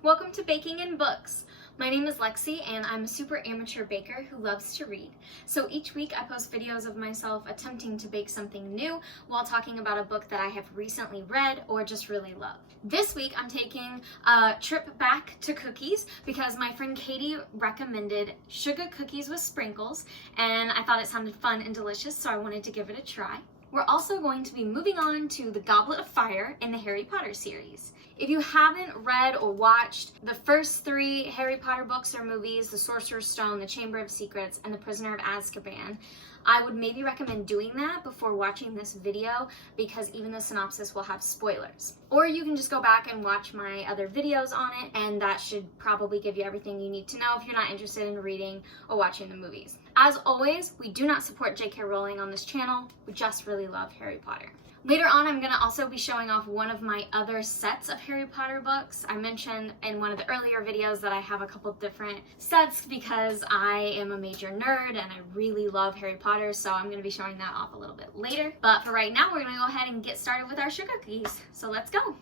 Welcome to Baking and Books. My name is Lexi and I'm a super amateur baker who loves to read. So each week I post videos of myself attempting to bake something new while talking about a book that I have recently read or just really love. This week I'm taking a trip back to cookies because my friend Katie recommended sugar cookies with sprinkles and I thought it sounded fun and delicious, so I wanted to give it a try. We're also going to be moving on to the Goblet of Fire in the Harry Potter series. If you haven't read or watched the first 3 Harry Potter books or movies, The Sorcerer's Stone, The Chamber of Secrets, and The Prisoner of Azkaban, I would maybe recommend doing that before watching this video because even the synopsis will have spoilers. Or you can just go back and watch my other videos on it and that should probably give you everything you need to know if you're not interested in reading or watching the movies. As always, we do not support J.K. Rowling on this channel, we just really love Harry Potter. Later on, I'm going to also be showing off one of my other sets of Harry Potter books. I mentioned in one of the earlier videos that I have a couple different sets because I am a major nerd and I really love Harry Potter, so I'm going to be showing that off a little bit later. But for right now, we're going to go ahead and get started with our sugar cookies. So let's go.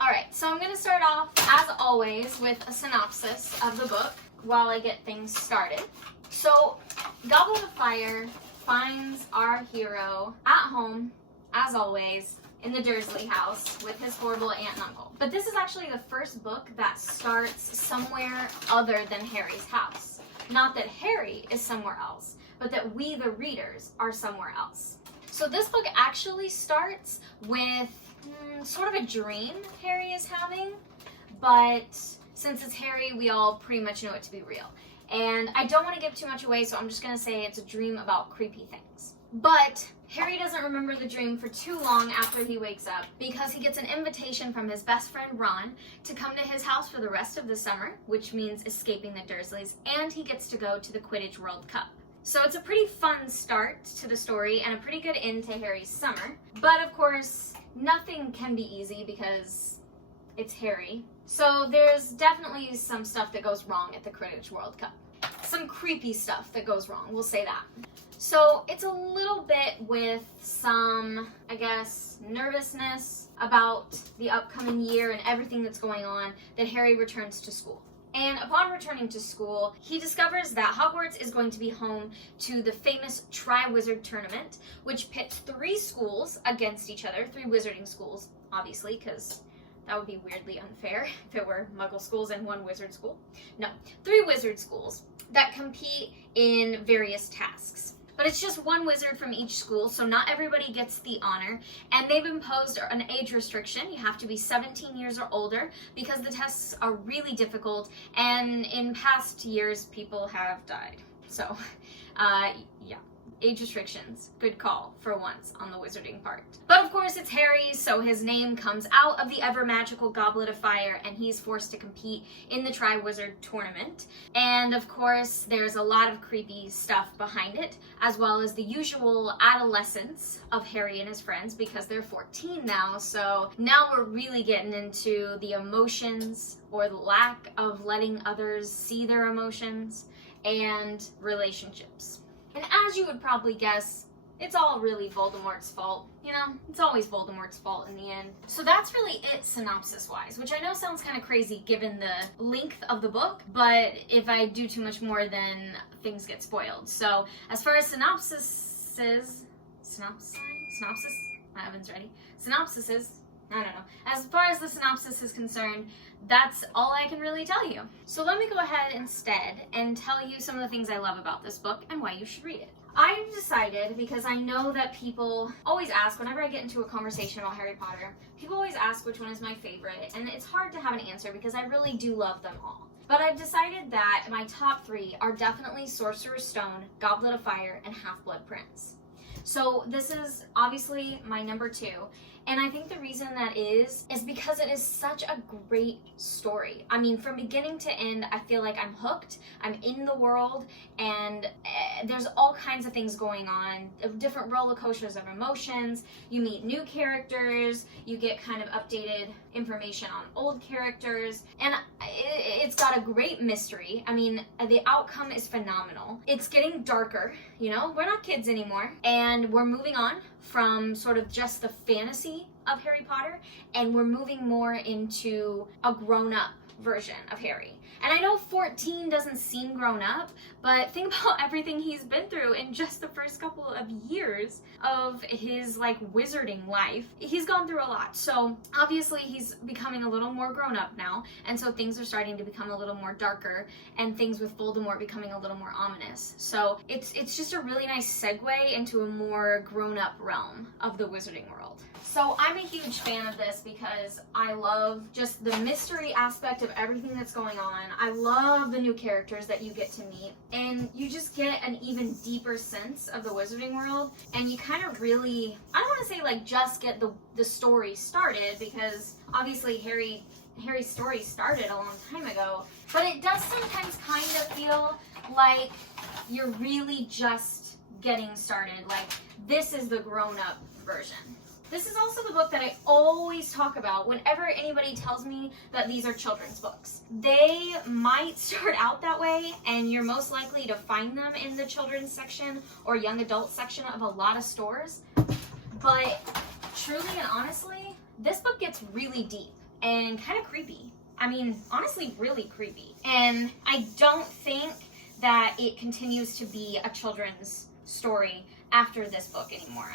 Alright, so I'm going to start off, as always, with a synopsis of the book while I get things started. So, Goblet of Fire finds our hero at home, as always, in the Dursley house with his horrible aunt and uncle. But this is actually the first book that starts somewhere other than Harry's house. Not that Harry is somewhere else, but that we, the readers, are somewhere else. So this book actually starts with sort of a dream Harry is having, but since it's Harry, we all pretty much know it to be real. And I don't want to give too much away, so I'm just going to say it's a dream about creepy things. But Harry doesn't remember the dream for too long after he wakes up because he gets an invitation from his best friend Ron to come to his house for the rest of the summer, which means escaping the Dursleys, and he gets to go to the Quidditch World Cup. So it's a pretty fun start to the story and a pretty good end to Harry's summer. But of course, nothing can be easy because it's Harry. So there's definitely some stuff that goes wrong at the Quidditch World Cup. Some creepy stuff that goes wrong, we'll say that. So it's a little bit with some, I guess, nervousness about the upcoming year and everything that's going on that Harry returns to school. And upon returning to school, he discovers that Hogwarts is going to be home to the famous Tri-Wizard Tournament, which pits 3 schools against each other, 3 wizarding schools, obviously, because that would be weirdly unfair if it were Muggle schools and 1 wizard school. No, 3 wizard schools that compete in various tasks. But it's just 1 wizard from each school, so not everybody gets the honor. And they've imposed an age restriction. You have to be 17 years or older because the tests are really difficult. And in past years, people have died. So, yeah. Age restrictions. Good call for once on the wizarding part. But of course it's Harry, so his name comes out of the ever magical Goblet of Fire and he's forced to compete in the Tri-Wizard Tournament. And of course there's a lot of creepy stuff behind it, as well as the usual adolescence of Harry and his friends because they're 14 now, so now we're really getting into the emotions or the lack of letting others see their emotions and relationships. And as you would probably guess, it's all really Voldemort's fault. You know, it's always Voldemort's fault in the end. So that's really it synopsis-wise, which I know sounds kind of crazy given the length of the book, but if I do too much more, then things get spoiled. So as far as synopsis, my oven's ready. I don't know. As far as the synopsis is concerned, that's all I can really tell you. So let me go ahead instead and tell you some of the things I love about this book and why you should read it. I've decided, because I know that people always ask, whenever I get into a conversation about Harry Potter, people always ask which one is my favorite, and it's hard to have an answer because I really do love them all. But I've decided that my top 3 are definitely Sorcerer's Stone, Goblet of Fire, and Half-Blood Prince. So this is obviously my number 2. And I think the reason that is because it is such a great story. I mean, from beginning to end, I feel like I'm hooked, I'm in the world, and there's all kinds of things going on, different roller coasters of emotions. You meet new characters, you get kind of updated information on old characters, and it's got a great mystery. I mean, the outcome is phenomenal. It's getting darker, you know, we're not kids anymore, and we're moving on from sort of just the fantasy of Harry Potter, and we're moving more into a grown-up version of Harry. And I know 14 doesn't seem grown up, but think about everything he's been through in just the first couple of years of his like wizarding life. He's gone through a lot. So obviously he's becoming a little more grown up now. And so things are starting to become a little more darker, and things with Voldemort becoming a little more ominous. So it's just a really nice segue into a more grown up realm of the wizarding world. So I'm a huge fan of this because I love just the mystery aspect of everything that's going on. I love the new characters that you get to meet, and you just get an even deeper sense of the wizarding world, and you kind of really, I don't want to say like just get the story started, because obviously Harry's story started a long time ago, but it does sometimes kind of feel like you're really just getting started. Like, this is the grown-up version. This is also the book that I always talk about whenever anybody tells me that these are children's books. They might start out that way, and you're most likely to find them in the children's section or young adult section of a lot of stores. But truly and honestly, this book gets really deep and kind of creepy. I mean, honestly, really creepy. And I don't think that it continues to be a children's story after this book anymore.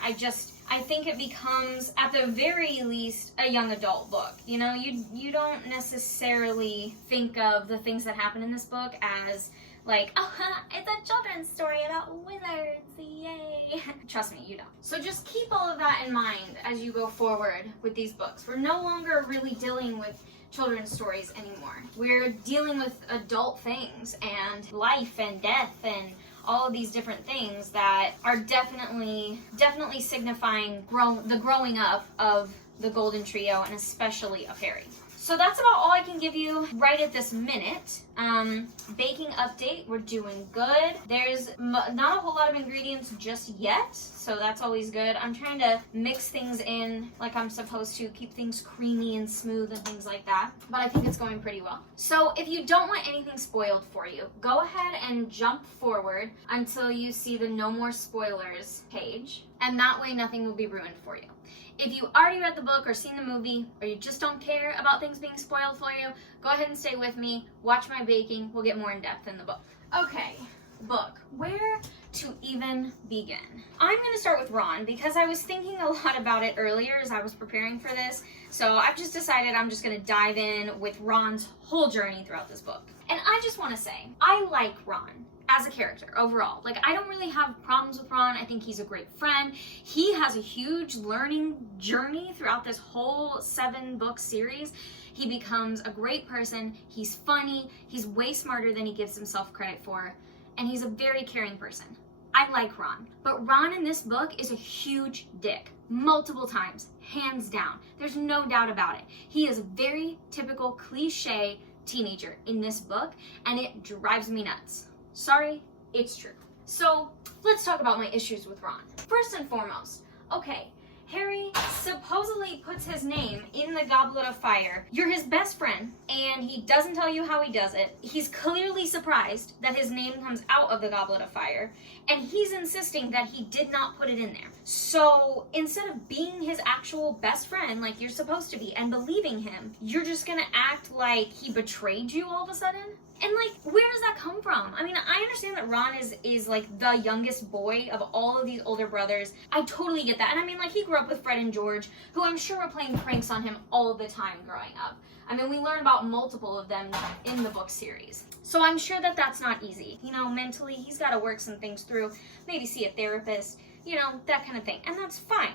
I think it becomes, at the very least, a young adult book. You know, you don't necessarily think of the things that happen in this book as like, oh, it's a children's story about wizards, yay. Trust me, you don't. So just keep all of that in mind as you go forward with these books. We're no longer really dealing with children's stories anymore. We're dealing with adult things and life and death and all of these different things that are definitely signifying the growing up of the Golden Trio, and especially of Harry. So that's about all I can give you right at this minute. Baking update, we're doing good. There's not a whole lot of ingredients just yet, so that's always good. I'm trying to mix things in like I'm supposed to, keep things creamy and smooth and things like that, but I think it's going pretty well. So if you don't want anything spoiled for you, go ahead and jump forward until you see the no more spoilers page, and that way nothing will be ruined for you. If you already read the book or seen the movie, or you just don't care about things being spoiled for you, go ahead and stay with me, watch my baking, we'll get more in depth in the book. Okay, book. Where to even begin? I'm going to start with Ron because I was thinking a lot about it earlier as I was preparing for this, so I've just decided I'm just going to dive in with Ron's whole journey throughout this book. And I just want to say, I like Ron as a character overall. Like, I don't really have problems with Ron. I think he's a great friend. He has a huge learning journey throughout this whole 7-book series. He becomes a great person. He's funny. He's way smarter than he gives himself credit for. And he's a very caring person. I like Ron. But Ron in this book is a huge dick. Multiple times. Hands down. There's no doubt about it. He is a very typical cliche teenager in this book, and it drives me nuts. Sorry, it's true. So let's talk about my issues with Ron. First and foremost, okay, Harry supposedly puts his name in the Goblet of Fire. You're his best friend, and he doesn't tell you how he does it. He's clearly surprised that his name comes out of the Goblet of Fire, and he's insisting that he did not put it in there. So instead of being his actual best friend like you're supposed to be and believing him, you're just gonna act like he betrayed you all of a sudden? And like, where does that come from? I mean, I understand that Ron is like the youngest boy of all of these older brothers. I totally get that. And I mean, like, he grew up with Fred and George, who I'm sure were playing pranks on him all the time growing up. I mean, we learn about multiple of them in the book series. So I'm sure that that's not easy. You know, mentally, he's got to work some things through, maybe see a therapist, you know, that kind of thing. And that's fine.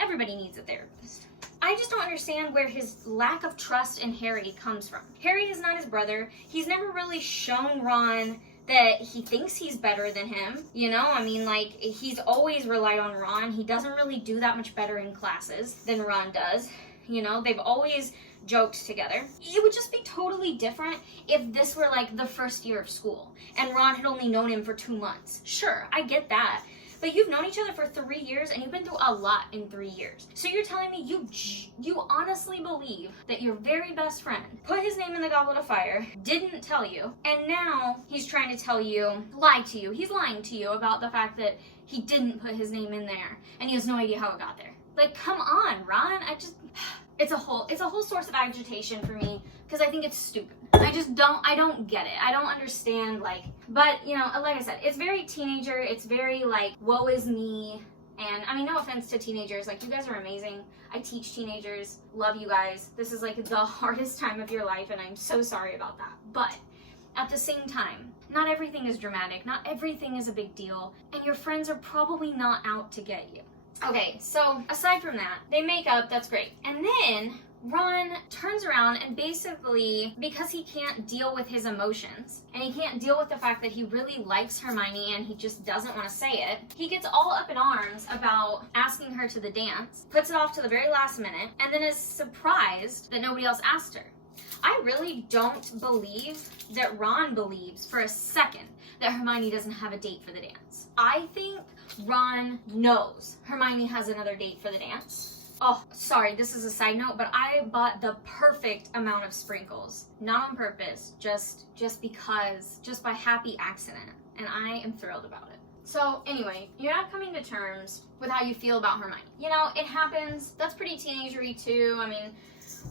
Everybody needs a therapist. I just don't understand where his lack of trust in Harry comes from. Harry is not his brother. He's never really shown Ron that he thinks he's better than him. You know, I mean, like, he's always relied on Ron. He doesn't really do that much better in classes than Ron does. You know, they've always joked together. It would just be totally different if this were like the first year of school and Ron had only known him for 2 months. Sure, I get that. But you've known each other for 3 years, and you've been through a lot in 3 years. So you're telling me you honestly believe that your very best friend put his name in the Goblet of Fire, didn't tell you, and now he's trying to tell you, lie to you. He's lying to you about the fact that he didn't put his name in there, and he has no idea how it got there. Like, come on, Ron. It's a whole source of agitation for me, because I think it's stupid. I don't get it. I don't understand, like, but, you know, like I said, it's very teenager, it's very, like, woe is me, and, I mean, no offense to teenagers, like, you guys are amazing. I teach teenagers, love you guys. This is, like, the hardest time of your life, and I'm so sorry about that, but at the same time, not everything is dramatic, not everything is a big deal, and your friends are probably not out to get you. Okay, so aside from that, they make up, that's great, and then Ron turns around and basically, because he can't deal with his emotions, and he can't deal with the fact that he really likes Hermione and he just doesn't want to say it, he gets all up in arms about asking her to the dance, puts it off to the very last minute, and then is surprised that nobody else asked her. I really don't believe that Ron believes for a second that Hermione doesn't have a date for the dance. I think Ron knows Hermione has another date for the dance. Oh, sorry, this is a side note, but I bought the perfect amount of sprinkles. Not on purpose, just because, just by happy accident. And I am thrilled about it. So anyway, you're not coming to terms with how you feel about Hermione. You know, it happens. That's pretty teenagery too. I mean,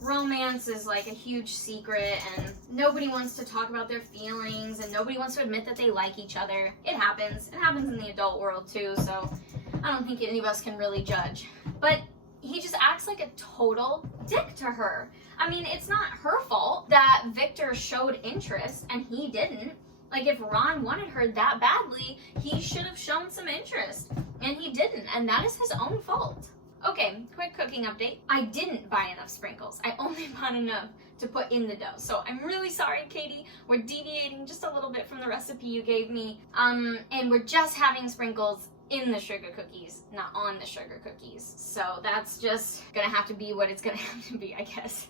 romance is like a huge secret and nobody wants to talk about their feelings and nobody wants to admit that they like each other. It happens. It happens in the adult world too, so I don't think any of us can really judge. But he just acts like a total dick to her. I mean, it's not her fault that Victor showed interest and he didn't. Like, if Ron wanted her that badly, he should have shown some interest. And he didn't, and that is his own fault. Okay, quick cooking update. I didn't buy enough sprinkles. I only bought enough to put in the dough. So I'm really sorry, Katie. We're deviating just a little bit from the recipe you gave me. And we're just having sprinkles in the sugar cookies, not on the sugar cookies. So that's just gonna have to be what it's gonna have to be, I guess.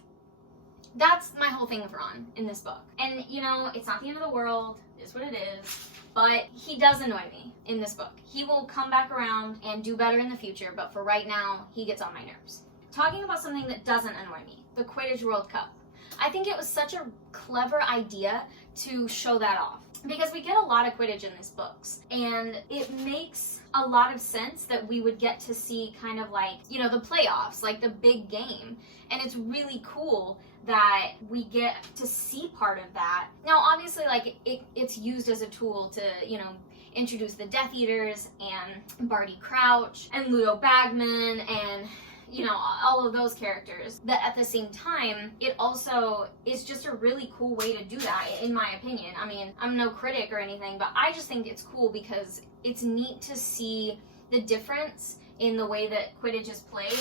That's my whole thing with Ron in this book. And, you know, it's not the end of the world. It is what it is. But he does annoy me in this book. He will come back around and do better in the future, but for right now, he gets on my nerves. Talking about something that doesn't annoy me, the Quidditch World Cup. I think it was such a clever idea to show that off. Because we get a lot of Quidditch in these books, and it makes a lot of sense that we would get to see kind of like, you know, the playoffs, like the big game. And it's really cool that we get to see part of that. Now, obviously, like, it's used as a tool to, you know, introduce the Death Eaters and Barty Crouch and Ludo Bagman and, you know, all of those characters. But at the same time, it also is just a really cool way to do that, in my opinion. I mean, I'm no critic or anything, but I just think it's cool because it's neat to see the difference in the way that Quidditch is played.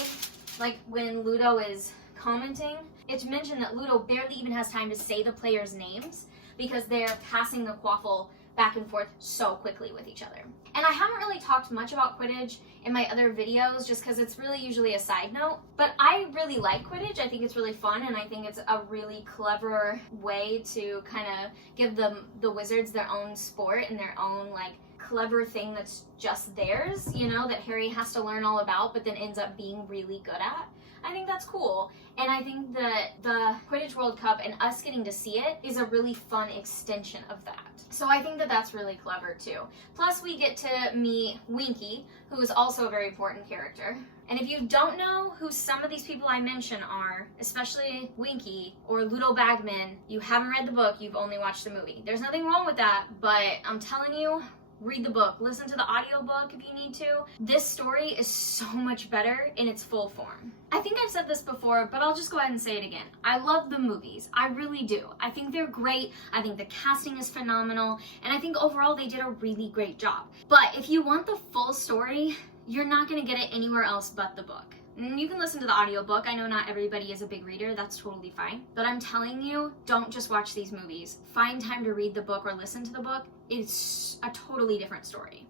Like, when Ludo is commenting, it's mentioned that Ludo barely even has time to say the players' names because they're passing the quaffle back and forth so quickly with each other. And I haven't really talked much about Quidditch in my other videos just because it's really usually a side note, but I really like Quidditch. I think it's really fun and I think it's a really clever way to kind of give the wizards their own sport and their own, like, clever thing that's just theirs, you know, that Harry has to learn all about but then ends up being really good at. I think that's cool. And I think that the Quidditch World Cup and us getting to see it is a really fun extension of that. So I think that that's really clever too. Plus we get to meet Winky, who is also a very important character. And if you don't know who some of these people I mention are, especially Winky or Ludo Bagman, you haven't read the book, you've only watched the movie. There's nothing wrong with that, but I'm telling you, read the book, listen to the audiobook if you need to. This story is so much better in its full form. I think I've said this before, but I'll just go ahead and say it again. I love the movies. I really do. I think they're great. I think the casting is phenomenal. And I think overall they did a really great job. But if you want the full story, you're not gonna get it anywhere else but the book. And you can listen to the audiobook. I know not everybody is a big reader. That's totally fine. But I'm telling you, don't just watch these movies. Find time to read the book or listen to the book. It's a totally different story.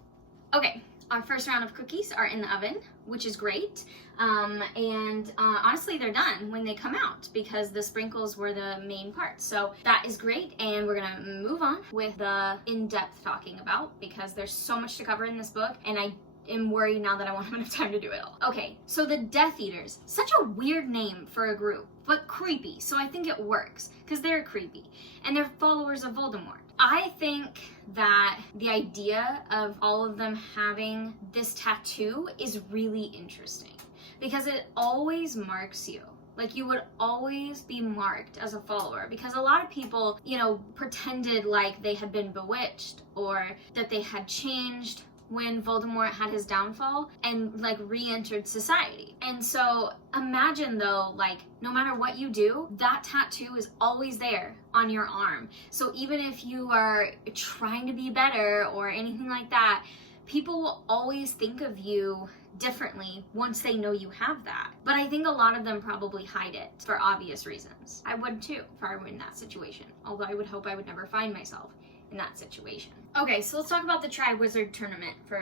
Okay, our first round of cookies are in the oven, which is great. Honestly, they're done when they come out because the sprinkles were the main part. So that is great. And we're gonna move on with the in-depth talking about because there's so much to cover in this book and I am worried now that I won't have enough time to do it all. Okay, so the Death Eaters, such a weird name for a group, but creepy, so I think it works, because they're creepy, and they're followers of Voldemort. I think that the idea of all of them having this tattoo is really interesting, because it always marks you Like, you would always be marked as a follower, because a lot of people, you know, pretended like they had been bewitched or that they had changed when Voldemort had his downfall and like re-entered society. And so imagine though, like, no matter what you do, that tattoo is always there on your arm. So even if you are trying to be better or anything like that, people will always think of you differently once they know you have that. But I think a lot of them probably hide it for obvious reasons. I would too if I were in that situation, although I would hope I would never find myself in that situation. Okay, so let's talk about the Triwizard Tournament for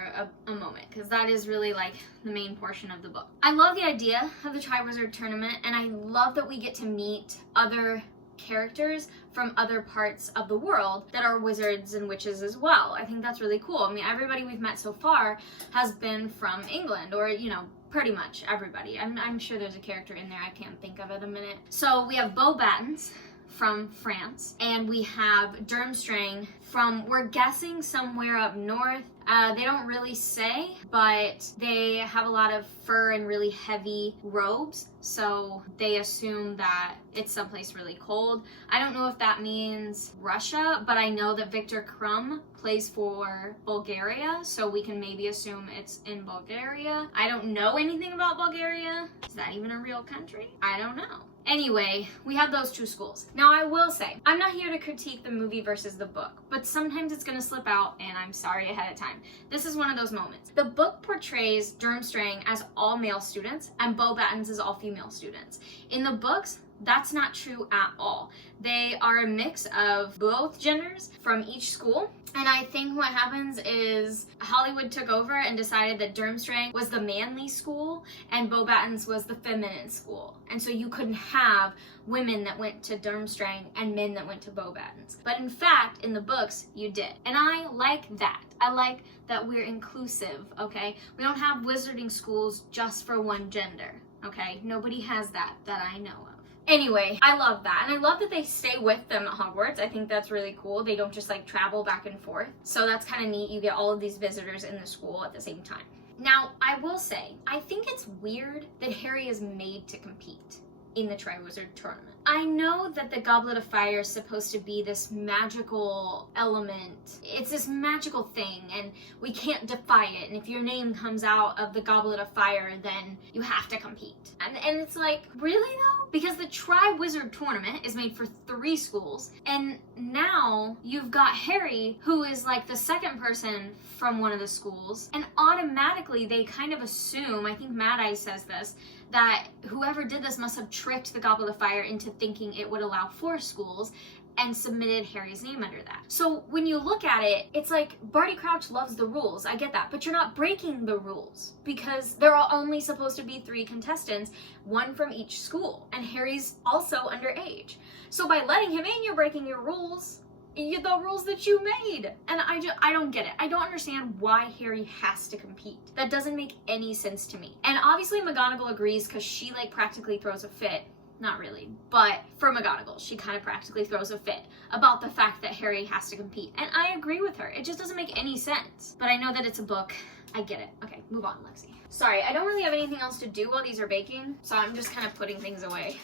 a moment, because that is really like the main portion of the book. I love the idea of the Triwizard Tournament, and I love that we get to meet other characters from other parts of the world that are wizards and witches as well. I think that's really cool. I mean, everybody we've met so far has been from England, or, you know, pretty much everybody. I'm sure there's a character in there I can't think of at a minute. So we have Beauxbatons from France, and we have Durmstrang from, we're guessing, somewhere up north. They don't really say, but they have a lot of fur and really heavy robes, so they assume that it's someplace really cold. I don't know if that means Russia, but I know that Victor Krum plays for Bulgaria, so we can maybe assume it's in Bulgaria. I don't know anything about Bulgaria. Is that even a real country? I don't know. Anyway, we have those two schools. Now, I will say, I'm not here to critique the movie versus the book, but sometimes it's gonna slip out, and I'm sorry ahead of time. This is one of those moments. The book portrays Durmstrang as all male students, and Beauxbatons as all female students. In the books, that's not true at all. They are a mix of both genders from each school. And I think what happens is Hollywood took over and decided that Durmstrang was the manly school and Beauxbatons was the feminine school. And so you couldn't have women that went to Durmstrang and men that went to Beauxbatons. But in fact, in the books, you did. And I like that. I like that we're inclusive, okay? We don't have wizarding schools just for one gender, okay? Nobody has that I know of. Anyway, I love that. And I love that they stay with them at Hogwarts. I think that's really cool. They don't just like travel back and forth. So that's kind of neat. You get all of these visitors in the school at the same time. Now, I will say, I think it's weird that Harry is made to compete in the Triwizard Tournament. I know that the Goblet of Fire is supposed to be this magical element. It's this magical thing, and we can't defy it. And if your name comes out of the Goblet of Fire, then you have to compete. And it's like, really though? Because the Triwizard Tournament is made for 3 schools, and now you've got Harry, who is like the second person from one of the schools, and automatically they kind of assume, I think Mad Eye says this, that whoever did this must have tricked the Goblet of Fire into thinking it would allow 4 schools and submitted Harry's name under that. So when you look at it, it's like Barty Crouch loves the rules. I get that, but you're not breaking the rules because there are only supposed to be 3 contestants, 1 from each school, and Harry's also underage. So by letting him in, you're breaking your rules. The rules that you made. And I don't get it. I don't understand why Harry has to compete. That doesn't make any sense to me. And obviously McGonagall agrees because she like practically throws a fit. Not really, but for McGonagall, she kind of practically throws a fit about the fact that Harry has to compete. And I agree with her. It just doesn't make any sense. But I know that it's a book. I get it. Okay, move on, Lexi. Sorry, I don't really have anything else to do while these are baking, so I'm just kind of putting things away.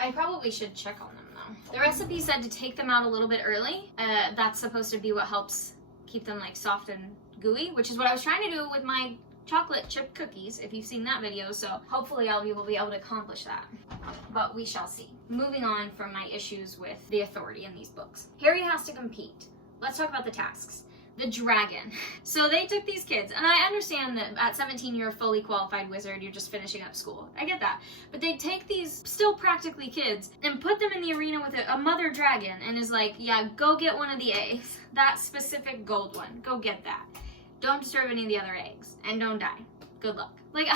I probably should check on them though. The recipe said to take them out a little bit early. That's supposed to be what helps keep them like soft and gooey, which is what I was trying to do with my chocolate chip cookies, if you've seen that video, so hopefully I'll be able to accomplish that. But we shall see. Moving on from my issues with the authority in these books. Harry has to compete. Let's talk about the tasks. The dragon. So they took these kids, and I understand that at 17 you're a fully qualified wizard, you're just finishing up school. I get that. But they take these still practically kids and put them in the arena with a mother dragon and is like, yeah, go get one of the eggs. That specific gold one. Go get that. Don't disturb any of the other eggs. And don't die. Good luck. Like,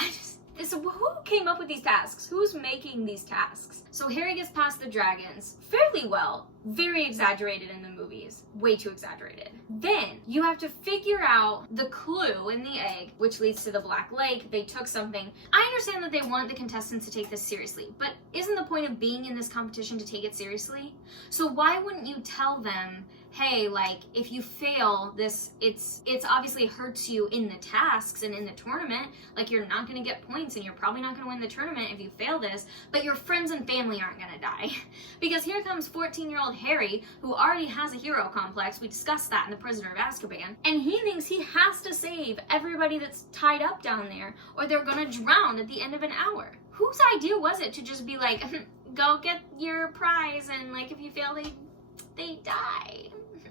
so who came up with these tasks? Who's making these tasks? So Harry gets past the dragons fairly well. Very exaggerated in the movies. Way too exaggerated. Then you have to figure out the clue in the egg, which leads to the Black Lake. They took something. I understand that they want the contestants to take this seriously, but isn't the point of being in this competition to take it seriously? So why wouldn't you tell them hey, like, if you fail this, it's obviously hurts you in the tasks and in the tournament. Like, you're not gonna get points and you're probably not gonna win the tournament if you fail this, but your friends and family aren't gonna die. Because here comes 14-year-old Harry, who already has a hero complex. We discussed that in The Prisoner of Azkaban. And he thinks he has to save everybody that's tied up down there, or they're gonna drown at the end of an hour. Whose idea was it to just be like, go get your prize, and like, if you fail, they die?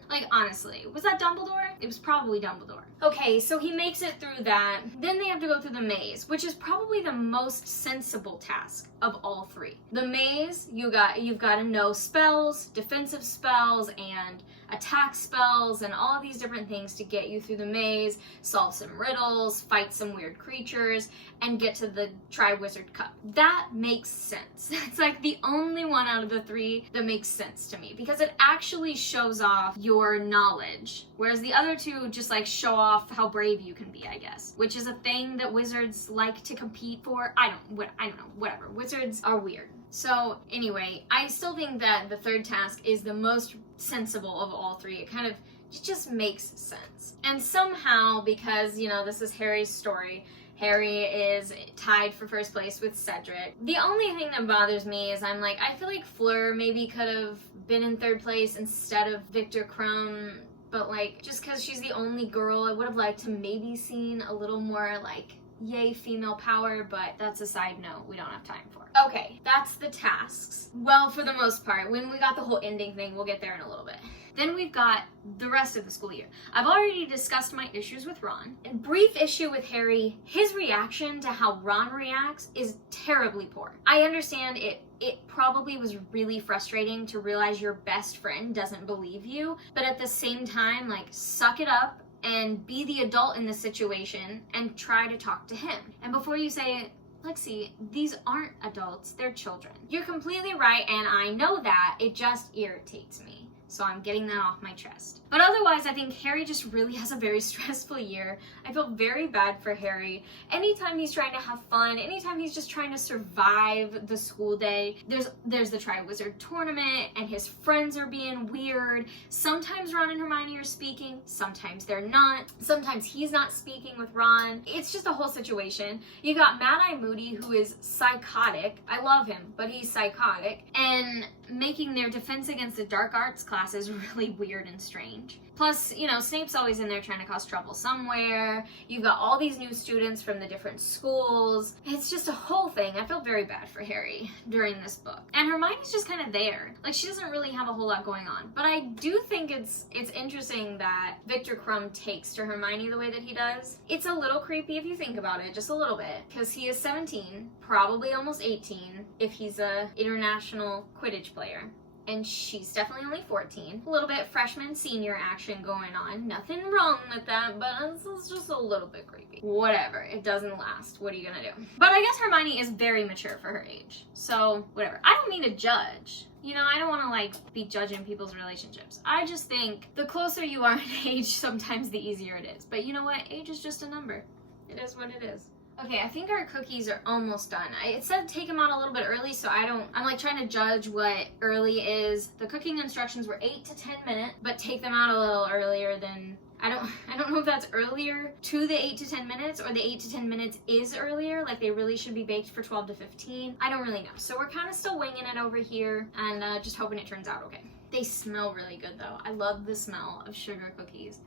Like, honestly, was that Dumbledore? It was probably Dumbledore. Okay, so he makes it through that. Then they have to go through the maze, which is probably the most sensible task of all three. The maze, you've got to know spells, defensive spells, and attack spells, and all these different things to get you through the maze, solve some riddles, fight some weird creatures, and get to the Triwizard Cup. That makes sense. It's like the only one out of the three that makes sense to me, because it actually shows off your knowledge, whereas the other two just like show off how brave you can be, I guess, which is a thing that wizards like to compete for. I don't know, whatever. Wizards are weird. So anyway, I still think that the third task is the most sensible of all three. It just makes sense. And somehow, because, you know, this is Harry's story, Harry is tied for first place with Cedric. The only thing that bothers me is I'm like, I feel like Fleur maybe could have been in third place instead of Victor Crumb, but like, just because she's the only girl, I would have liked to maybe seen a little more like, yay, female power, but that's a side note we don't have time for. Okay, that's the tasks. Well, for the most part, when we got the whole ending thing, we'll get there in a little bit. Then we've got the rest of the school year. I've already discussed my issues with Ron. A brief issue with Harry, his reaction to how Ron reacts is terribly poor. I understand it probably was really frustrating to realize your best friend doesn't believe you, but at the same time, like, suck it up and be the adult in the situation and try to talk to him. And before you say, Lexi, these aren't adults, they're children. You're completely right, and I know that. It just irritates me. So I'm getting that off my chest. But otherwise, I think Harry just really has a very stressful year. I feel very bad for Harry. Anytime he's trying to have fun, anytime he's just trying to survive the school day, there's the Triwizard Tournament, and his friends are being weird. Sometimes Ron and Hermione are speaking, sometimes they're not. Sometimes he's not speaking with Ron. It's just a whole situation. You got Mad-Eye Moody, who is psychotic. I love him, but he's psychotic. And making their Defense Against the Dark Arts class is really weird and strange. Plus, you know, Snape's always in there trying to cause trouble somewhere. You've got all these new students from the different schools. It's just a whole thing. I felt very bad for Harry during this book. And Hermione's just kind of there. Like, she doesn't really have a whole lot going on. But I do think it's interesting that Victor Crumb takes to Hermione the way that he does. It's a little creepy if you think about it, just a little bit. Because he is 17, probably almost 18, if he's a international Quidditch player. And she's definitely only 14. A little bit freshman senior action going on. Nothing wrong with that, but it's just a little bit creepy. Whatever, it doesn't last. What are you gonna do? But I guess Hermione is very mature for her age. So, whatever. I don't mean to judge. You know, I don't want to, like, be judging people's relationships. I just think the closer you are in age, sometimes the easier it is. But you know what? Age is just a number. It is what it is. Okay, I think our cookies are almost done. It said take them out a little bit early, so I'm like trying to judge what early is. The cooking instructions were 8 to 10 minutes, but take them out a little earlier than, I don't know if that's earlier to the 8 to 10 minutes or the 8 to 10 minutes is earlier, like they really should be baked for 12 to 15. I don't really know. So we're kind of still winging it over here and just hoping it turns out okay. They smell really good though. I love the smell of sugar cookies.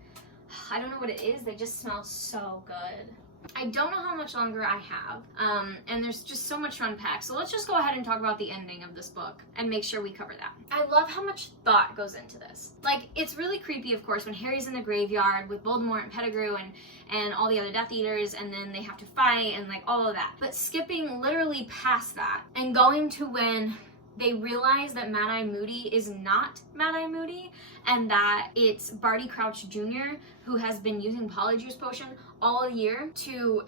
I don't know what it is, they just smell so good. I don't know how much longer I have, and there's just so much to unpack. So let's just go ahead and talk about the ending of this book and make sure we cover that. I love how much thought goes into this. Like, it's really creepy, of course, when Harry's in the graveyard with Voldemort and Pettigrew and all the other Death Eaters, and then they have to fight and like all of that. But skipping literally past that and going to when they realize that Mad-Eye Moody is not Mad-Eye Moody, and that it's Barty Crouch Jr. who has been using Polyjuice Potion all year to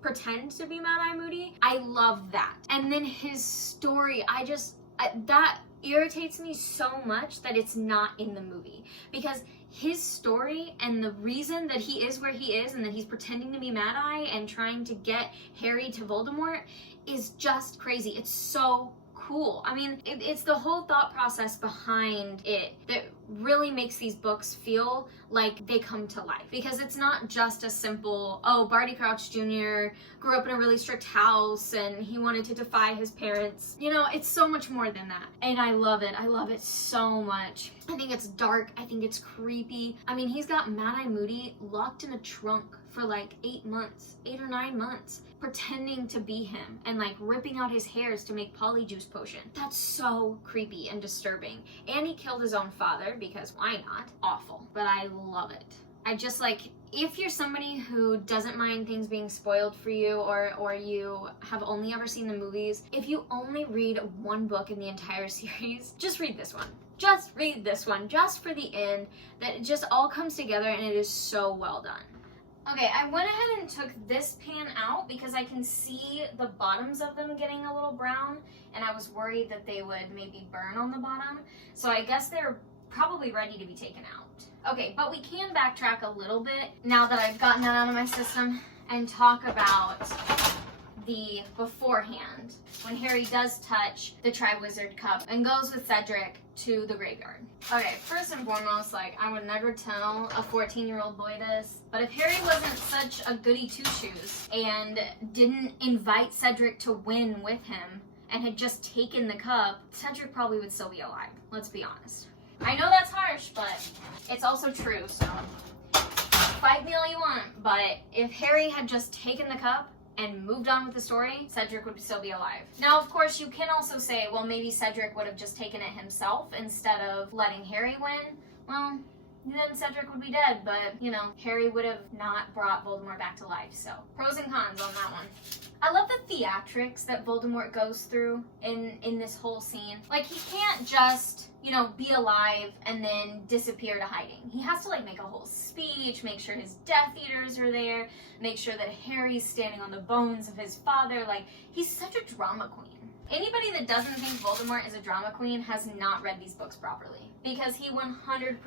pretend to be Mad-Eye Moody. I love that. And then his story, that irritates me so much that it's not in the movie. Because his story and the reason that he is where he is and that he's pretending to be Mad-Eye and trying to get Harry to Voldemort is just crazy. It's so cool. I mean, it's the whole thought process behind it that really makes these books feel like they come to life, because it's not just a simple, oh, Barty Crouch Jr. grew up in a really strict house and he wanted to defy his parents. You know, it's so much more than that. And I love it. I love it so much. I think it's dark. I think it's creepy. I mean, he's got Mad-Eye Moody locked in a trunk for like 8 months, 8 or 9 months, pretending to be him and like ripping out his hairs to make polyjuice potion. That's so creepy and disturbing. And he killed his own father, because why not? Awful. But I love it. I just like, if you're somebody who doesn't mind things being spoiled for you, or you have only ever seen the movies, if you only read one book in the entire series, just read this one. Just read this one, just for the end, that it just all comes together and it is so well done. Okay, I went ahead and took this pan out because I can see the bottoms of them getting a little brown, and I was worried that they would maybe burn on the bottom. So I guess they're probably ready to be taken out. Okay, but we can backtrack a little bit now that I've gotten that out of my system and talk about the beforehand, when Harry does touch the Triwizard Cup and goes with Cedric to the graveyard. Okay, first and foremost, like, I would never tell a 14-year-old boy this, but if Harry wasn't such a goody two-shoes and didn't invite Cedric to win with him and had just taken the cup, Cedric probably would still be alive. Let's be honest. I know that's harsh, but it's also true, so fight me all you want. But if Harry had just taken the cup and moved on with the story, Cedric would still be alive. Now, of course, you can also say, well, maybe Cedric would have just taken it himself instead of letting Harry win. Well, then Cedric would be dead, but, you know, Harry would have not brought Voldemort back to life, so pros and cons on that one. I love the theatrics that Voldemort goes through in this whole scene. Like, he can't just, you know, be alive and then disappear to hiding. He has to, like, make a whole speech, make sure his Death Eaters are there, make sure that Harry's standing on the bones of his father. Like, he's such a drama queen. Anybody that doesn't think Voldemort is a drama queen has not read these books properly, because he 100%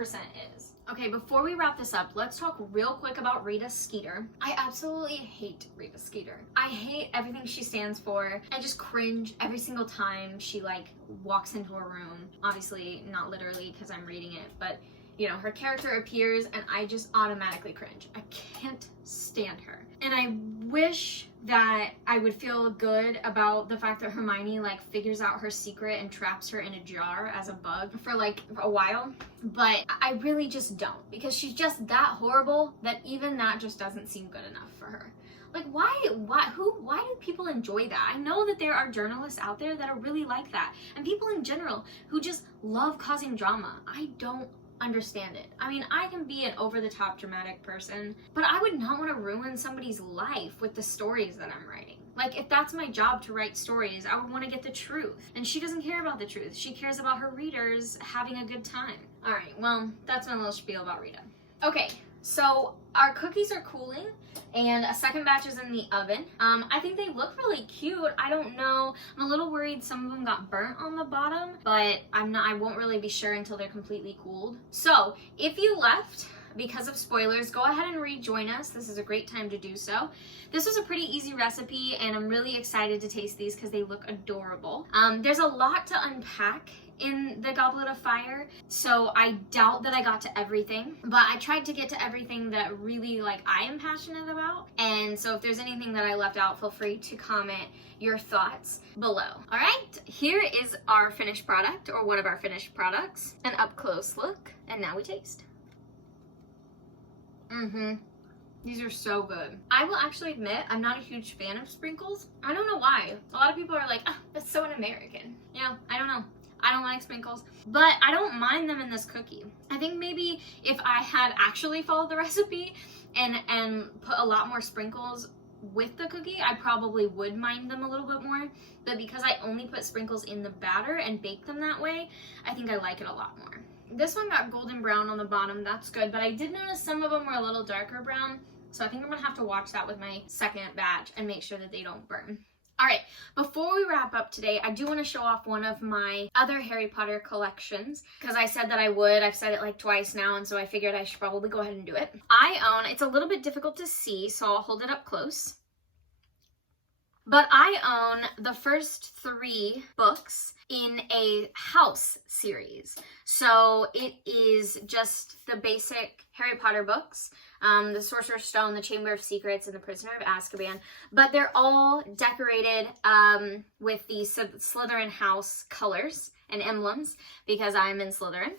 is. Okay, before we wrap this up, let's talk real quick about Rita Skeeter. I absolutely hate Rita Skeeter. I hate everything she stands for. I just cringe every single time she, like, walks into a room. Obviously, not literally because I'm reading it, but, you know, her character appears and I just automatically cringe. I can't stand her. And I wish that I would feel good about the fact that Hermione, like, figures out her secret and traps her in a jar as a bug for, like, a while. But I really just don't, because she's just that horrible that even that just doesn't seem good enough for her. Like, why do people enjoy that? I know that there are journalists out there that are really like that, and people in general who just love causing drama. I don't understand it. I mean, I can be an over-the-top dramatic person, but I would not want to ruin somebody's life with the stories that I'm writing. Like, if that's my job to write stories, I would want to get the truth. And she doesn't care about the truth. She cares about her readers having a good time. All right, well, that's my little spiel about Rita. Okay, so our cookies are cooling and a second batch is in the oven. I think they look really cute. I don't know. I'm a little worried some of them got burnt on the bottom, but I won't really be sure until they're completely cooled. So if you left because of spoilers, go ahead and rejoin us. This is a great time to do so. This was a pretty easy recipe and I'm really excited to taste these because they look adorable. There's a lot to unpack in the Goblet of Fire, so I doubt that I got to everything, but I tried to get to everything that really, like, I am passionate about. And so if there's anything that I left out, feel free to comment your thoughts below. All right, here is our finished product, or one of our finished products. An up close look, and now we taste. These are so good. I will actually admit I'm not a huge fan of sprinkles. I don't know why. A lot of people are like, oh, that's so un-American. You know, I don't know. I don't like sprinkles, but I don't mind them in this cookie. I think maybe if I had actually followed the recipe and put a lot more sprinkles with the cookie, I probably would mind them a little bit more. But because I only put sprinkles in the batter and bake them that way, I think I like it a lot more. This one got golden brown on the bottom. That's good, but I did notice some of them were a little darker brown. So I think I'm gonna have to watch that with my second batch and make sure that they don't burn. All right, before we wrap up today, I do want to show off one of my other Harry Potter collections, because I said that I would. I've said it like twice now, and so I figured I should probably go ahead and do it. I own, it's a little bit difficult to see, so I'll hold it up close. But I own the first 3 books in a house series. So it is just the basic Harry Potter books, the Sorcerer's Stone, the Chamber of Secrets, and the Prisoner of Azkaban. But they're all decorated with the Slytherin house colors and emblems because I'm in Slytherin.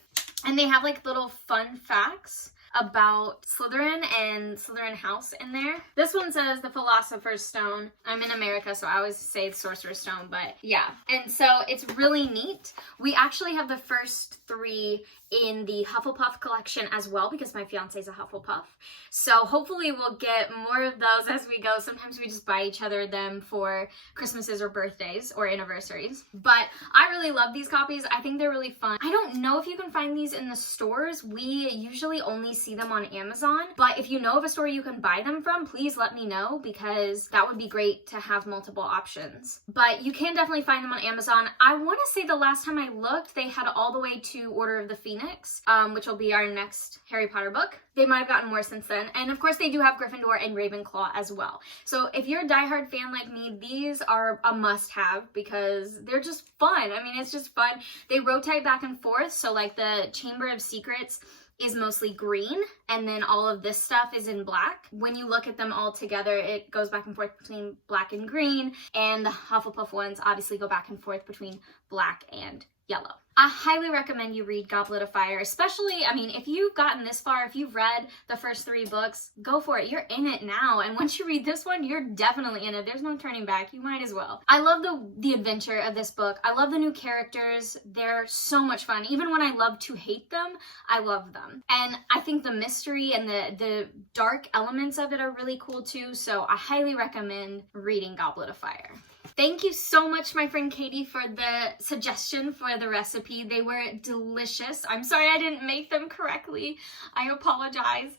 And they have like little fun facts about Slytherin and Slytherin house in there. This one says the Philosopher's Stone. I'm in America, so I always say Sorcerer's Stone, but yeah. And so it's really neat. We actually have the first 3 in the Hufflepuff collection as well because my fiance is a Hufflepuff. So hopefully we'll get more of those as we go. Sometimes we just buy each other them for Christmases or birthdays or anniversaries. But I really love these copies. I think they're really fun. I don't know if you can find these in the stores. We usually only see them on Amazon, but if you know of a store you can buy them from, please let me know because that would be great to have multiple options. But you can definitely find them on Amazon. I want to say the last time I looked, they had all the way to Order of the Phoenix, which will be our next Harry Potter book. They might have gotten more since then. And of course they do have Gryffindor and Ravenclaw as well. So if you're a diehard fan like me, these are a must-have because they're just fun. I mean, it's just fun. They rotate back and forth. So like the Chamber of Secrets is mostly green, and then all of this stuff is in black. When you look at them all together, it goes back and forth between black and green, and the Hufflepuff ones obviously go back and forth between black and yellow. I highly recommend you read Goblet of Fire, especially, I mean, if you've gotten this far, if you've read the first 3 books, go for it. You're in it now, and once you read this one, you're definitely in it. There's no turning back. You might as well. I love the adventure of this book. I love the new characters. They're so much fun. Even when I love to hate them, I love them. And I think the mystery and the dark elements of it are really cool too, so I highly recommend reading Goblet of Fire. Thank you so much, my friend Katie, for the suggestion for the recipe. They were delicious. I'm sorry I didn't make them correctly. I apologize.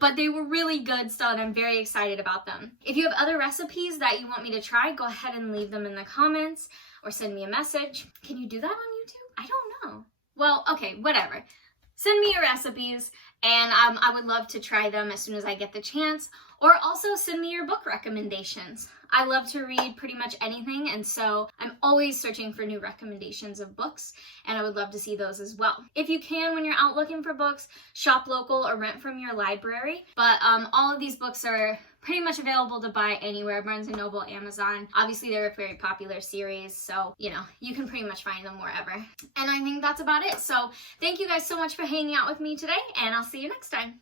But they were really good still, and I'm very excited about them. If you have other recipes that you want me to try, go ahead and leave them in the comments or send me a message. Can you do that on YouTube? I don't know. Well, okay, whatever. Send me your recipes, and I would love to try them as soon as I get the chance. Or also send me your book recommendations. I love to read pretty much anything, and so I'm always searching for new recommendations of books, and I would love to see those as well. If you can, when you're out looking for books, shop local or rent from your library. But all of these books are pretty much available to buy anywhere, Barnes & Noble, Amazon. Obviously, they're a very popular series, so, you know, you can pretty much find them wherever. And I think that's about it. So thank you guys so much for hanging out with me today, and I'll see you next time.